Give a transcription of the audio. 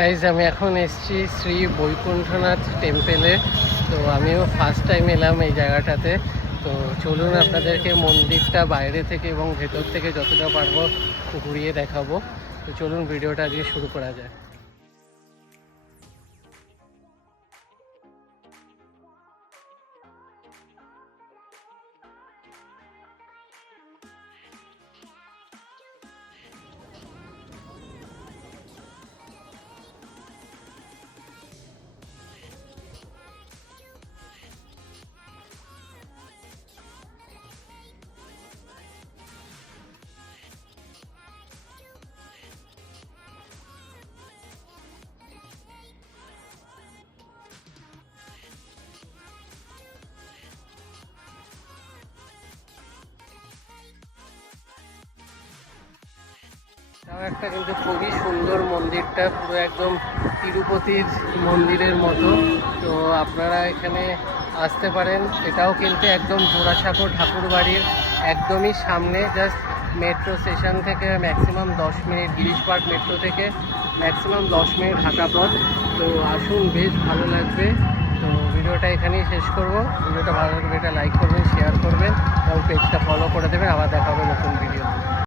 Guys আমি এখন এসেছি শ্রী বৈকুণ্ঠনাথ টেম্পেলে। তো আমিও ফার্স্ট টাইম এলাম এই জায়গাটাতে। তো চলুন আপনাদেরকে মন্দিরটা বাইরে থেকে এবং ভেতর থেকে যতটা পারবো ঘুরিয়ে দেখাবো। তো চলুন ভিডিওটা দিয়ে শুরু করা যায়। এটাও একটা কিন্তু খুবই সুন্দর মন্দিরটা, পুরো একদম তিরুপতির মন্দিরের মতো। তো আপনারা এখানে আসতে পারেন। এটাও কিন্তু একদম জোড়াসাঁকো ঠাকুর বাড়ির একদমই সামনে, জাস্ট মেট্রো স্টেশন থেকে maximum 10 minute, Girish park metro থেকে ম্যাক্সিমাম 10 মিনিট হাঁটা পথ। তো আসুন, বেশ ভালো লাগবে। তো ভিডিওটা এখানেই শেষ করব। ভিডিওটা ভালো লাগবে এটা লাইক করবেন, শেয়ার করবেন এবং পেজটা ফলো করে দেবেন। আবার দেখা হবে নতুন ভিডিও।